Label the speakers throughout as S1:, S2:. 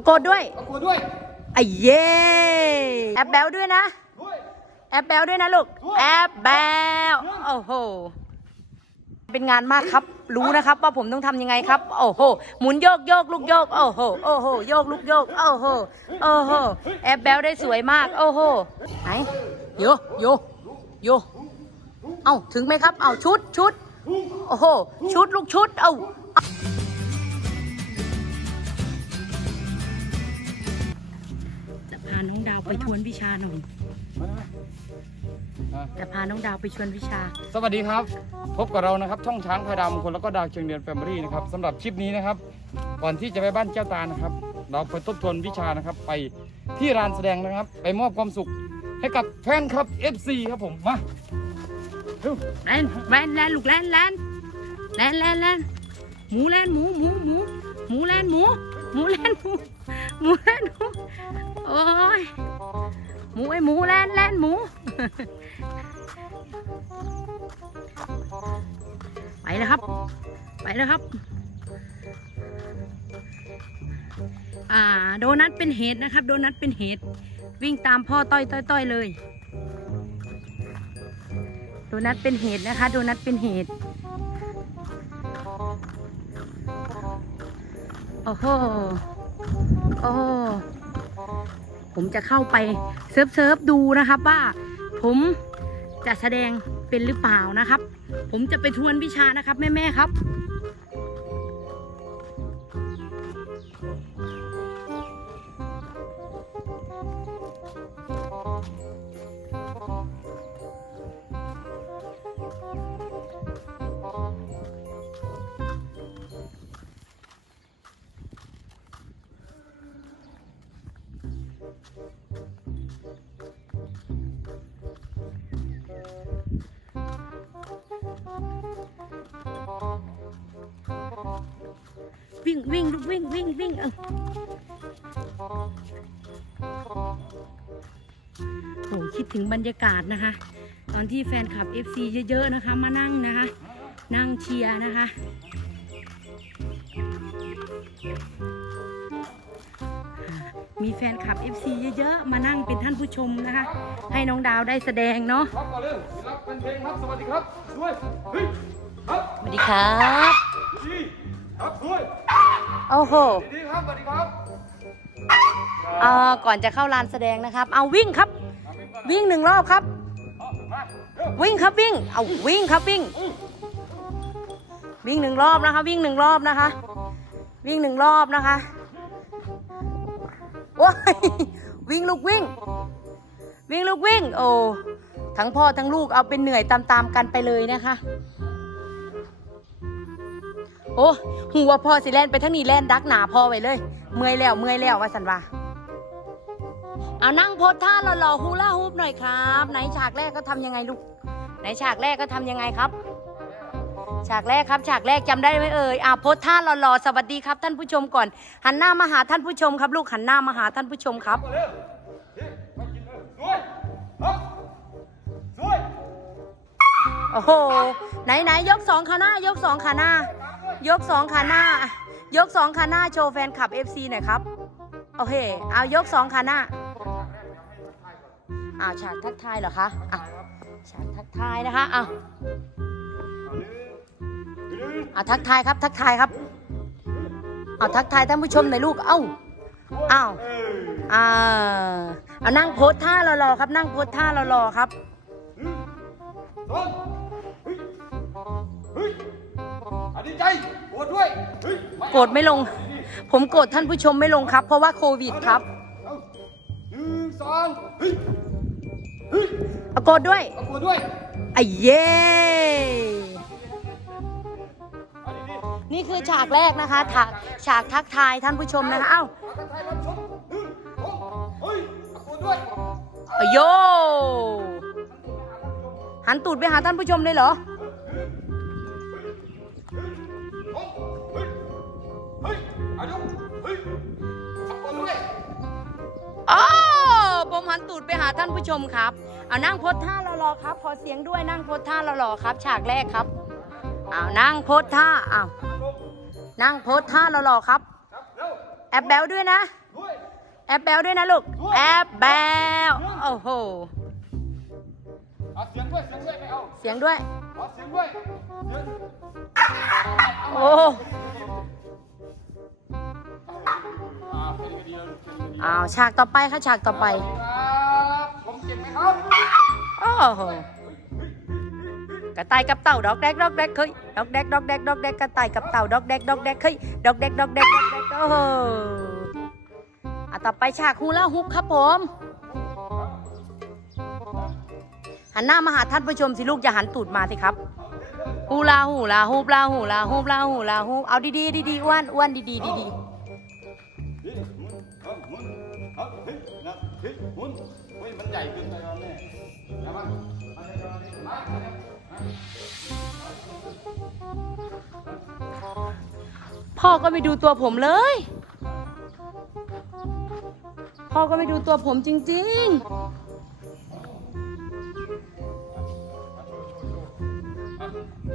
S1: ะโกนด้วย
S2: ประกวดด้วย
S1: ไอ้เย่แอบแบลด้วยนะ
S2: ด้วย
S1: แอบแบลด้วยนะลูก
S2: ด้วย
S1: แอบแบลโอ้โห เป็นงานมากครับ รู้นะครับว่าผมต้องทำยังไงครับ โอ้โห หมุนโยกโยกลูกโยก โอ้โห โอ้โห โยกลูกโยก โอ้โห โอ้โห แอบแบลได้สวยมาก โอ้โห ไหนโยโยโยเอ้าถึงไหมครับ เอ้าชุดชุด โอ้โห ชุดลูกชุด เอ้า น้องดาวไปชวนวิชาหน่อย
S2: มาได้ไหมอะ
S1: จะพาน้องดาวไปชวนวิชา
S2: สวัสดีครับ พบกับเรานะครับ ช่องช้างพายดำคนแล้วก็ดาวเชียงเดือนแฟมิลี่นะครับสำหรับคลิปนี้นะครับ ก่อนที่จะไปบ้านเจ้าตานะครับ เราไปทบทวนวิชานะครับ ไปที่ร้านแสดงนะครับ ไปมอบความสุขให้กับแฟนคลับ FC ครับผมมาเร็ว
S1: แลนแลนแลนลูกแลนแลนแลนแลนแลนหมูแลนหมูหมูหมูหมูแลนหมูหมูแลนหมู หมูแลนหมูโอ้ยหมูไอหมูแลนแล่นหมู ไปแล้วครับ ไปแล้วครับ อ่า โดนัทเป็นเหตุนะครับ โดนัทเป็นเหตุ วิ่งตามพ่อต้อยต้อยต้อยเลย โดนัทเป็นเหตุนะคะ โดนัทเป็นเหตุโอ้โห โอ้ผมจะเข้าไปเซิร์ฟเซิร์ฟดูนะครับว่า ผมจะแสดงเป็นหรือเปล่านะครับ ผมจะไปทวนวิชานะครับ แม่แม่ๆครับ วิ่งวิ่งลูกวิ่งวิ่งวิ่งเออโหคิดถึงบรรยากาศนะคะ ตอนที่แฟนคลับ FC เยอะๆนะคะ มานั่งนะคะ นั่งเชียร์นะคะมีแฟนคลับ FC เยอะๆ มานั่งเป็นท่านผู้ชมนะคะ ให้น้องดาวได้แสดงเนาะ
S2: ครับก่อนเลยรับเป็นเพลงครับ สวัสดีครับด้วยเฮ้ยครับ
S1: สวัสดีครับ
S2: ดีครับด้วย
S1: โอ้โห
S2: ดีครับสวัสดีครับ
S1: เอ่อก่อนจะเข้าลานแสดงนะครับ เอาวิ่งครับ วิ่งหนึ่งรอบครับ
S2: มาเร็ว
S1: วิ่งครับวิ่ง เอาวิ่งครับวิ่ง วิ่งหนึ่งรอบนะคะ วิ่งหนึ่งรอบนะคะ วิ่งหนึ่งรอบนะคะโอ้ยวิ่งลูกวิ่ง วิ่งลูกวิ่ง โอ้ทั้งพ่อทั้งลูกเอาเป็นเหนื่อยตามๆกันไปเลยนะคะโอ้หัวพ่อสิแล่นไปทั้งนี้แล่นดักหนาพ่อไว้เลย เมื่อยแล้วเมื่อยแล้วว่าสันว่าเอานั่งโพสท่าหล่อๆฮูลาฮูปหน่อยครับ ไหนฉากแรกก็ทำยังไงลูกไหนฉากแรกก็ทำยังไงครับ ฉากแรกครับฉากแรกจำได้ไหมเอ่ยอ่าโพสท่าหล่อๆสวัสดีครับ ท่านผู้ชมก่อน หันหน้ามาหาท่านผู้ชมครับ ลูกหันหน้ามาหาท่านผู้ชมครับโอ้โหไหนไหนยกสองขาหน้ายกสองขาหน้า ยกสองขาหน้า ยกสองขาหน้าโชว์แฟนคลับ FC หน่อยครับ โอเค เอายกสองขาหน้าอ้าวฉากทักทายเหรอคะอะฉากทักทายนะคะอ้าวอะทักทายครับ ทักทายครับเอาทักทายท่านผู้ชมหน่อยลูก เอ้าอ้าวอ่าเอานั่งโพสท่ารอๆครับ นั่งโพสท่ารอๆครับ
S2: สองเฮ้ยเฮ้ยอันนี้ใจปวดด้วยเฮ้ย
S1: โกรธไม่ลง ผมโกรธท่านผู้ชมไม่ลงครับ เพราะว่าโควิดครับ
S2: เอาหนึ่งสองเฮ้ยเฮ้ย
S1: เอาโกรธด้วย
S2: เอาปวดด้วย
S1: ไอ้เย่
S2: อันนี้ดี
S1: นี่คือฉากแรกนะคะฉากฉากทักทายท่านผู้ชมนะคะเอ้า
S2: เอากันไทยรับชมหนึ่งสองเฮ้ยเอาปวดด้วย
S1: เอาโยหันตูดไปหาท่านผู้ชมเลยเหรอ
S2: สองเฮ้ยเฮ้ยเอายกเฮ้ยเอาปวดด้วย
S1: อ๋อผมหันตูดไปหาท่านผู้ชมครับเอานั่งโพสท่ารอๆครับ ขอเสียงด้วยนั่งโพสท่ารอๆครับ ฉากแรกครับเอานั่งโพสท่าเอานั่งโพสท่ารอรับ
S2: ครับ
S1: แอบแบลด้วยนะ แอบแบลด้วยนะลูก แอบแบลโอ้โห
S2: เอาเสียงด้วย เสียงด้วยไม่เอา
S1: เสียงด้วย
S2: เอาเสียงด้วยเสียง
S1: โอ้
S2: อ่าเป็นก็ดีแล้วเป็นก็ดี
S1: อ้าวฉากต่อไปค่ะฉากต่อไป
S2: ครับผมเก่งไหมครับ
S1: โอ้โหกระต่ายกับเต่าดอกแดกดอกแดกเฮ้ยดอกแดกดอกแดกดอกแดกกระต่ายกับเต่าดอกแดกดอกแดกเฮ้ยดอกแดกดอกแดกดอกแดกโอ้โหอะต่อไปฉากฮูลาฮุปครับผม หันหน้ามาหาท่านผู้ชมสิลูกอย่าหันตูดมาสิครับฮูลาฮูลาฮูปลาฮูลาฮูปลาฮูลาฮูเอาดีๆดีๆอ้วนอ้วนดีๆดี
S2: นี่หมุนเอาหมุนเอาเฮ้ยนะเฮ้ยหมุนเฮ้ยมันใหญ่เกินไปแล้วแม่อย่ามาเอาเดี๋ยวเอาเดี๋ยวมาเอาเดี๋ยว
S1: ๆพ่อก็ไม่ดูตัวผมเลย พ่อก็ไม่ดูตัวผมจริง ๆ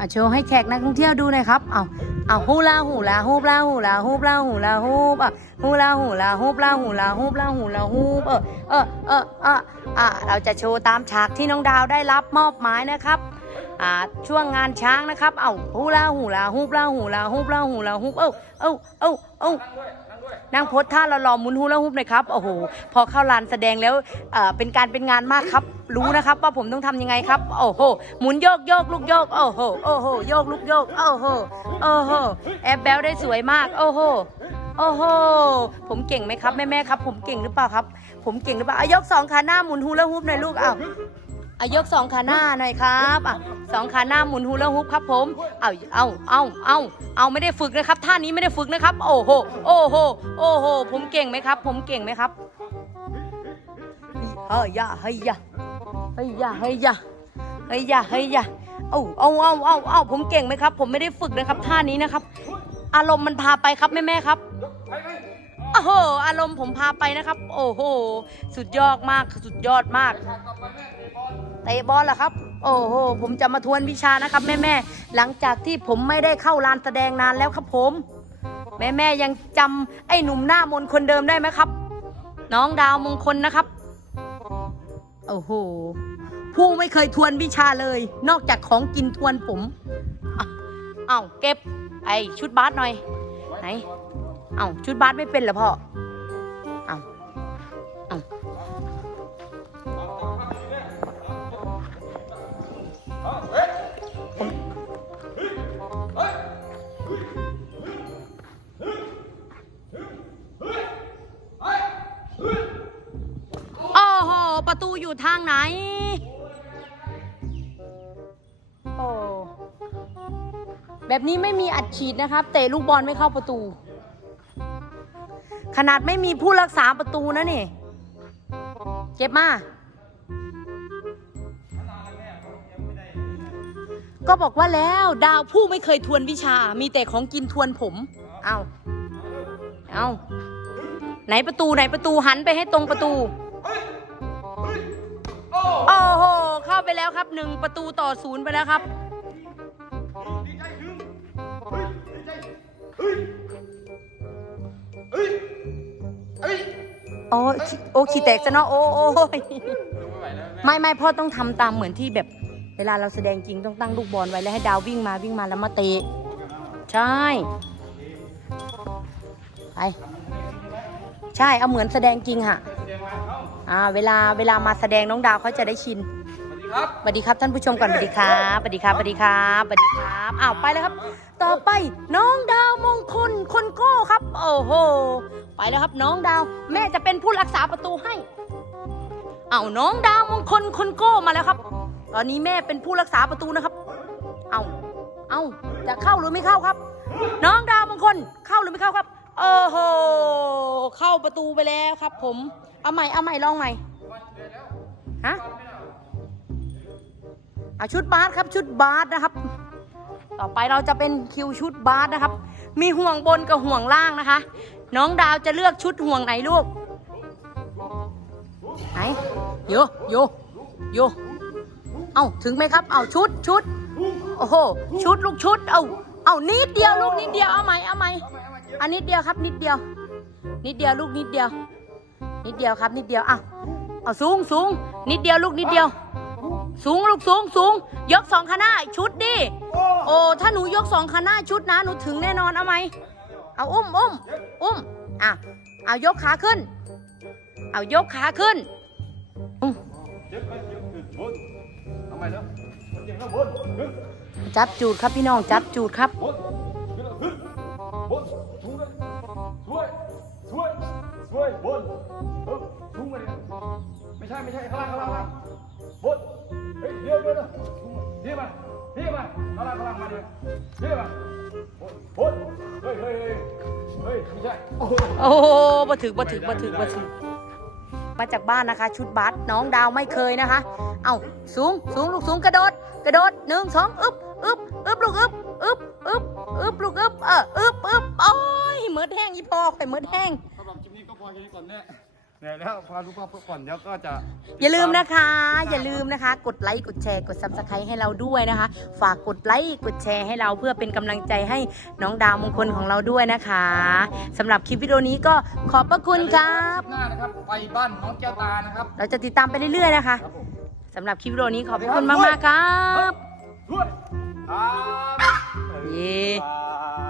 S1: อะโชว์ให้แขกนักท่องเที่ยวดูหน่อยครับ เอาเอาฮูลาฮูลาฮูปลาฮูลาฮูปลาฮูลาฮูปอะฮูลาฮูลาฮูปลาฮูลาฮูปลาฮูลาฮูปเออเออเออเอออะเราจะโชว์ตามฉากที่น้องดาวได้รับมอบหมายนะครับอ่าช่วงงานช้างนะครับ เอาฮูลาฮูลาฮูปลาฮูลาฮูปลาฮูลาฮูปเอ้าเอ้าเอ้าเอ้า นั่งโพสท่าหล่อมุนฮูแลาฮูปหน่อยครับโอ้โหพอเข้าลานแสดงแล้วเป็นการเป็นงานมากครับ รู้นะครับว่าผมต้องทำยังไงครับโอ้โหหมุนโยกโยกลูกโยกโอ้โหโอ้โหโยกลูกโยกโอ้โหโอ้โหแอบแบลได้สวยมากโอ้โหโอ้โห ผมเก่งไหมครับแม่แม่ครับ ผมเก่งหรือเปล่าครับ ผมเก่งหรือเปล่าอายกสองขาหน้าหมุนฮูแลาฮูปหน่อยลูกอ้าว อายกสองขาหน้าหน่อยครับอะสองขาหน้าหมุนฮูลาฮูปครับผมเอาเอาเอาเอาเอาไม่ได้ฝึกนะครับท่านี้ไม่ได้ฝึกนะครับ โอ้โหโอ้โหโอ้โหผมเก่งไหมครับ ผมเก่งไหมครับเฮ้ยยะเฮ้ยยะเฮ้ยยะเฮ้ยยะเฮ้ยยะเฮ้ยยะเอาเอาเอาเอาเอาผมเก่งไหมครับ ผมไม่ได้ฝึกนะครับท่านี้นะครับ อารมณ์มันพาไปครับแม่แม่ครับโอ้โหอารมณ์ผมพาไปนะครับ โอ้โห สุดยอดมากสุดยอดมาก
S2: เตะบอล
S1: เตะบอลเหรอครับ โอ้โห ผมจะมาทวนวิชานะครับ แม่แม่หลังจากที่ผมไม่ได้เข้าลานแสดงนานแล้วครับผม แม่แม่ยังจำไอ้หนุ่มหน้ามนคนเดิมได้ไหมครับ น้องดาวมงคลนะครับ โอ้โห ผู้ไม่เคยทวนวิชาเลย นอกจากของกินทวนผมอะเอ้าเก็บไอ้ชุดบาสหน่อย ไหน เอ้าชุดบาสไม่เป็นเหรอพ่อ โอ้แบบนี้ไม่มีอัดฉีดนะครับ เตะลูกบอลไม่เข้าประตู ขนาดไม่มีผู้รักษาประตูนะนี่เก็บมาก็บอกว่าแล้วดาวผู้ไม่เคยทวนวิชา มีแต่ของกินทวนผม เอา เอา ไหนประตูไหนประตูหันไปให้ตรงประตู
S2: โอ้
S1: โห เข้าไปแล้วครับหนึ่งประตูต่อศูนย์ไปแล้วครับโอ้โอ้ขี้แตกซะเนาะโอ้โอ้ย
S2: ไม่ไหวแล้วแม่
S1: ไม่ไม่พ่อต้องทำตามเหมือนที่แบบ เวลาเราแสดงจริงต้องตั้งลูกบอลไว้แล้วให้ดาววิ่งมาวิ่งมาแล้วมาเตะใช่ไปใช่เอาเหมือนแสดงจริงค่ะ
S2: เสียงมาเข้า
S1: อ่าเวลาเวลามาแสดงน้องดาวเขาจะได้ชิน
S2: สวัสดีครับ
S1: สวัสดีครับท่านผู้ชมก่อนสวัสดีครับสวัสดีครับสวัสดีครับสวัสดีครับอ้าวไปเลยครับ ต่อไปน้องดาวมงคลคนโก้ครับ โอ้โหไปแล้วครับน้องดาว แม่จะเป็นผู้รักษาประตูให้เอาน้องดาวมงคลคนโก้มาแล้วครับ ตอนนี้แม่เป็นผู้รักษาประตูนะครับ เอาเอาจะเข้าหรือไม่เข้าครับ น้องดาวมงคลเข้าหรือไม่เข้าครับ โอ้โห เข้าประตูไปแล้วครับ ผม เอาใหม่ เอาใหม่ ลองใหม่ ฮะอะชุดบาสครับ ชุดบาสนะครับ ต่อไปเราจะเป็นคิวชุดบาสนะครับ มีห่วงบนกับห่วงล่างนะคะ น้องดาวจะเลือกชุดห่วงไหนลูก ไหนโยโยโยเอาถึงไหมครับ เอาชุดชุด โอ้โห ชุดลูกชุด เอาเอานิดเดียวลูกนิดเดียว เอาไหมเอาไหม อันนิดเดียวครับ นิดเดียว นิดเดียวลูกนิดเดียว นิดเดียวครับ นิดเดียวอะเอาสูงสูงนิดเดียวลูกนิดเดียว สูงลูกสูงสูงยกสองคณะชุดดิโอ้ถ้าหนูยกสองคณะชุดนะหนูถึงแน่นอนเอาไหมเอาอุ้มอุ้มอุ้มอะเอายกขาขึ้น เอายกขาขึ้นอุ้ม
S2: เจ็บไปเจ็บขึ้นบนทำไมเนาะมันเจ็บแล้วบนขึ้น
S1: จับจูดครับพี่น้องจับจูดครับ
S2: สวยบนเออสูงไปเลยไม่ใช่ไม่ใช่ข้างล่างข้างล่างข้างล่างบนเฮ้ยเดี๋ยวเดี๋ยวเดี๋ยวสูงมาเดี๋ยวมาเดี๋ยวมาข้างล่างข้างล่างมาเดี๋ยวเดี๋ยวมาบนบนเฮ้ยเฮ้ยเฮ้ยเฮ้ยไม่ใช่โอ้โห
S1: โอ้โหบ่ถึกบ่ถึกบ่ถึกบ่ถึกมาจากบ้านนะคะ ชุดบาสน้องดาวไม่เคยนะคะ เอาสูงสูงลูกสูงกระโดด กระโดดหนึ่งสองอึบอึบอึบลูกอึบอึบอึบอึบลูกอึบเอออึบอึบโอ้ยเหมือดแห้งอีพอข่อยเหมือดแห้ง
S2: สำหรับคลิปนี้ก็พอแค่นี้ก่อนเนี่ยเหนื่อยแล้วพาลูกพ่อพักผ่อนเดี๋ยวก็จะ
S1: อย่าลืมนะคะ อย่าลืมนะคะ กดไลค์กดแชร์กด subscribe ให้เราด้วยนะคะ ฝากกดไลค์กดแชร์ให้เราเพื่อเป็นกำลังใจให้น้องดาวมงคลของเราด้วยนะคะสำหรับคลิปวิดีโอนี้ก็ขอบพระคุณครับ
S2: หน้านะครับ ไปบ้านน้องแก้วตานะครับ
S1: เราจะติดตามไปเรื่อยๆนะคะ
S2: ครับผม
S1: สำหรับคลิปวิดีโอนี้ขอบพระคุณมากๆครับ
S2: ด้วยครับ
S1: เย้
S2: บ๊ายบาย